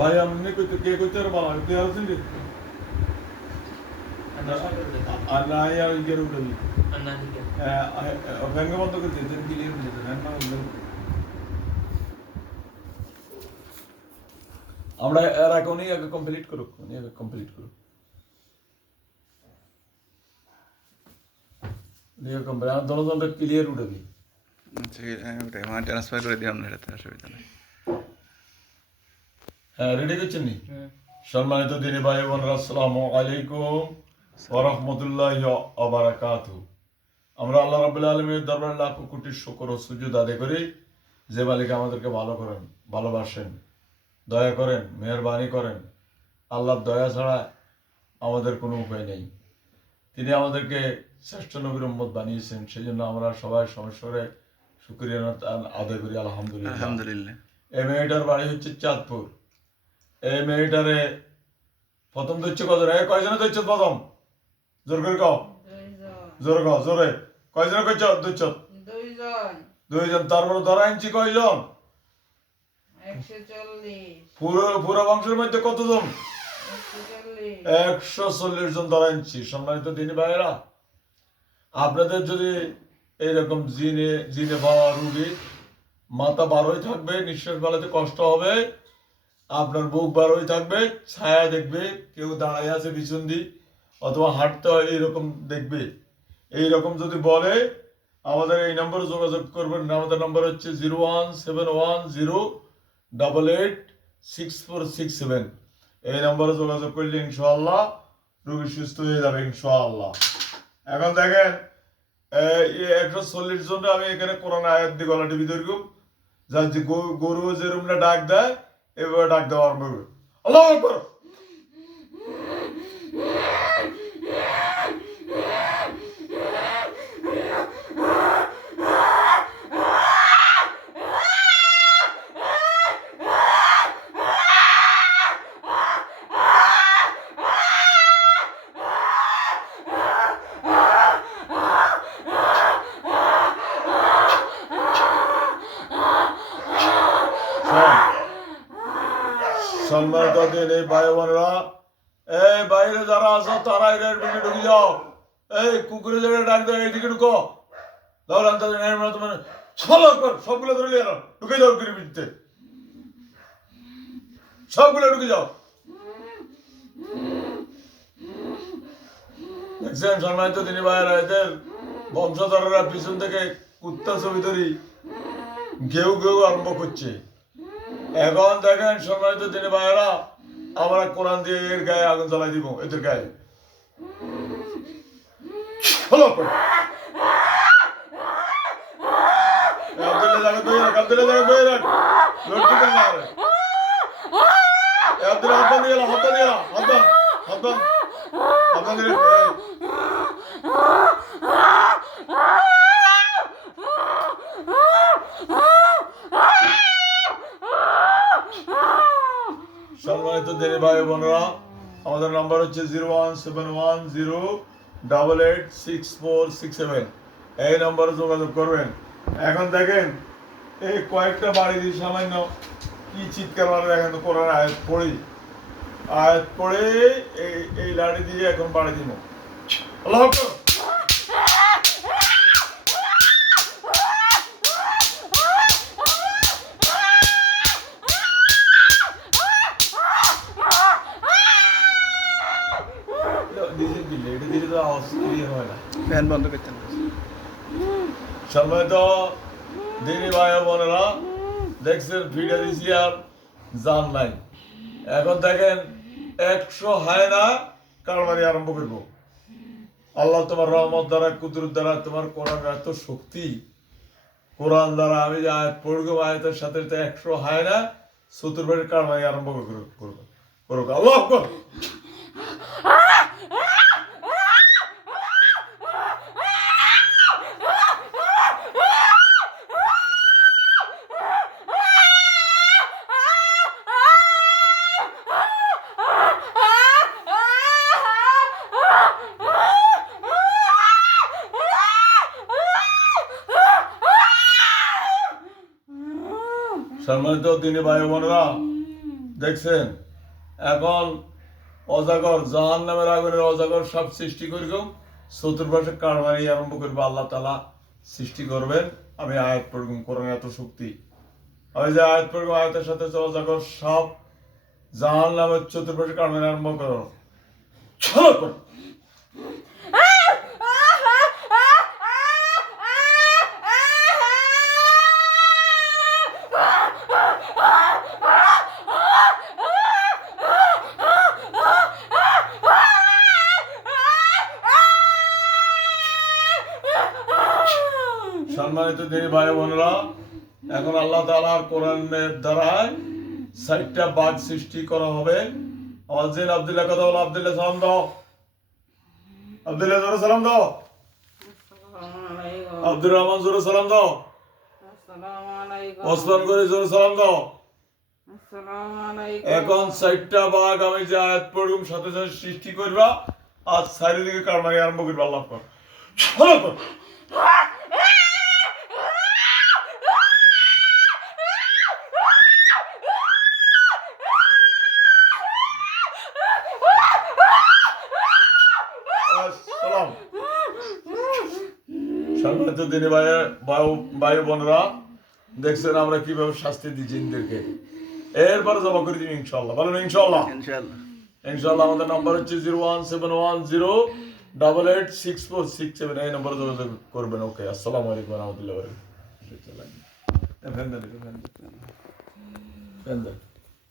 ভাই আপনি কইতে কে কইতে আর বালা কে আছেন রে আর না ইয়া ইগের উড়বি ব্যাংক বন্ধ করে দিতেন ক্লিয়ার হয়ে যেতেন না হলে আমরা এর আগে উনি আগে কমপ্লিট করুক উনি আগে কমপ্লিট করুক উনি আগে কমপ্লিট আর দলদলটা ক্লিয়ার উঠবি আচ্ছা হ্যাঁ ওটাই আমার ট্রান্সফার করে দিলাম না এটাতে অসুবিধা নেই হ্যাঁ রেডি করছেন নি? সম্মানিত দিনী ভাই বোনরা আসসালামু আলাইকুম ওয়া রাহমাতুল্লাহি ওয়া বারাকাতুহু। আমরা আল্লাহ রাব্বুল আলামিনের দরবারে লাখ কোটি শুকর ও সুজুদ আদায় করি। যে মালিক আমাদেরকে ভালো করেন ভালোবাসেন দয়া করেন মেহরবানি করেন আল্লাহর দয়া ছাড়া আমাদের কোনো উপায় নেই। তিনি আমাদেরকে শ্রেষ্ঠ নবীর উম্মত বানিয়েছেন সেই জন্য আমরা সবাই সমস্যরে শুক্রিয়া আদায় করি আলহামদুলিল্লাহ। আলহামদুলিল্লাহ। এই মেয়েটার বাড়ি হচ্ছে চাঁদপুর। এই মেয়েটারে প্রথম দৈত্য কত রে কয়জনে দৈত্য প্রথম? জোর করে কও। জোরে কও জোরে। কয়জনে কইছ? দৈত্য দুইজন। দুইজন তারপরে ধরা আনছি কয়জন? পুরো পুরো বংশের মধ্যে কতজন? একশো চল্লিশ। একশো চল্লিশ জন ধরা আনছি। সম্মানিত দিনী ভাইয়েরা আপনাদের যদি এইরকম জিনে জিনে পাওয়া রুগী মাথা বারোই থাকবে নিঃশ্বাস বালাতে কষ্ট হবে। আপনার বুক বারোই থাকবে, ছায়া দেখবে, কেউ দাঁড়ায় আছে পিছন দিয়ে, অথবা হাঁটতে হয় এইরকম দেখবে। এইরকম যদি বলে, আমাদের এই নম্বরে যোগাযোগ করবেন। আমাদের নম্বর হচ্ছে zero one seven one zero double eight six four six seven. এই নম্বরে যোগাযোগ করলে ইনশাআল্লাহ রোগী সুস্থ হয়ে যাবে, ইনশাআল্লাহ। এখন দেখেন একশো চল্লিশ জন আমি এখানে কোরআন আয়াত দিয়ে গলা টিভি ধরব যার গরু যেরকমটা ডাক দেয় এভাবে ডাক দেওয়া আরম্ভ করবে আল্লাহ আকবার দিন এই ভাই বোনেরা। এই বাইরে যারা আছো তারা এর ভিতরে ঢুকে যাও। এই কুকুরে যারা ডাক দেয় এইদিকে ঢুকো। তাদের তোমার কর সবগুলো ধরে নিয়ে ঢুকে যাও সবগুলো ঢুকে যাও। দেখছেন তিনি এদের বংশধররা পিছন থেকে কুত্তা ছবি ধরি, ঘেউ ঘেউ আরম্ভ করছে। এখন দেখেন, সম্মানিত তিনি ভাইয়েরা আমরা কোরআন দিয়ে এর গায়ে আগুন জ্বালাই দিব, এদের গায়ে। হলো আব্দুল্লাহ জায়গা দই রাখ আব্দুল্লাহ জায়গা দই রাখ লড়তে হাত দিয়ে হাত দিয়ে হাত হাত হাত দিয়ে দেনি ভাই বোনেরা, আমাদের নাম্বার হচ্ছে zero one seven one zero double eight six four six seven এই নম্বরে যোগাযোগ করবেন। এখন দেখেন, এই কয়েকটা বাড়ি দিয়ে সামান্য কি চিৎকার মারে দেখেন কোরআন আয়াত পড়ি আয়াত পড়ে এই এই লাড়ি দিয়ে এখন বাড়ি দিব। আল্লাহ দিনী ভাই দেখছেন, ভিডিও দিছি আর নাই। এখন দেখেন, একশো কারবারি আরম্ভ করব। আল্লাহ তোমার রহমত দ্বারা, কুদরত দ্বারা, তোমার কোরআন এত শক্তি। কোরআন দ্বারা আমি যে পড়ব, আয়াতের সাথে একশো হায়না চতুর্বাড়ির কারবারি আরম্ভ করব আল্লাহ সম্মানিত দিনী ভাই বোনেরা, দেখছেন? এখন অজাগর জাহান নামের আগুনের অজাগর সব সৃষ্টি করিব। চতুর্পাশে কারবারি আরম্ভ করবে আল্লাহ তালা সৃষ্টি করবেন। আমি আয়াত পড়ব, কোরআন এত শক্তি। আমি যে আয়াত পড়ব, আয়াতের সাথে অজাগর সব জাহান নামের চতুর্পাশে কারবারি আরম্ভ করো। সম্মানিত দিনী ভাই বোনেরা, এখন আল্লাহ তালার কোরআনের দ্বারায় ষাটটা বাঘ সৃষ্টি করা হবে। আমার জিন আবদুল্লাহ কথা বলো আবদুল্লাহ সালাম দাও। আবদুল্লাহ সালাম দাও। আব্দুর রহমান সালাম দাও। ওসমান করে জোরে সালাম দাও। এখন চারটা বাঘ আমি যে আয়াত পড়ুম সাথে সাথে সৃষ্টি করবা। আর চারিদিকে কারমারি আরম্ভ করবা আল্লাহ কর। সম্মানিত দিনী ভাই বোনরা দেখছেন আমরা কীভাবে শাস্তি দিই জিনদেরকে। এরপরে জমা করে দিন ইনশাল্লাহ বলেন ইনশাল্লাহ ইনশাল্লাহ আমাদের নাম্বার হচ্ছে zero one seven one zero double eight six four six seven এই নম্বরে যোগাযোগ করবেন। ওকে আসসালামু আলাইকুম রহমতুল্লাহ ফ্যান দেন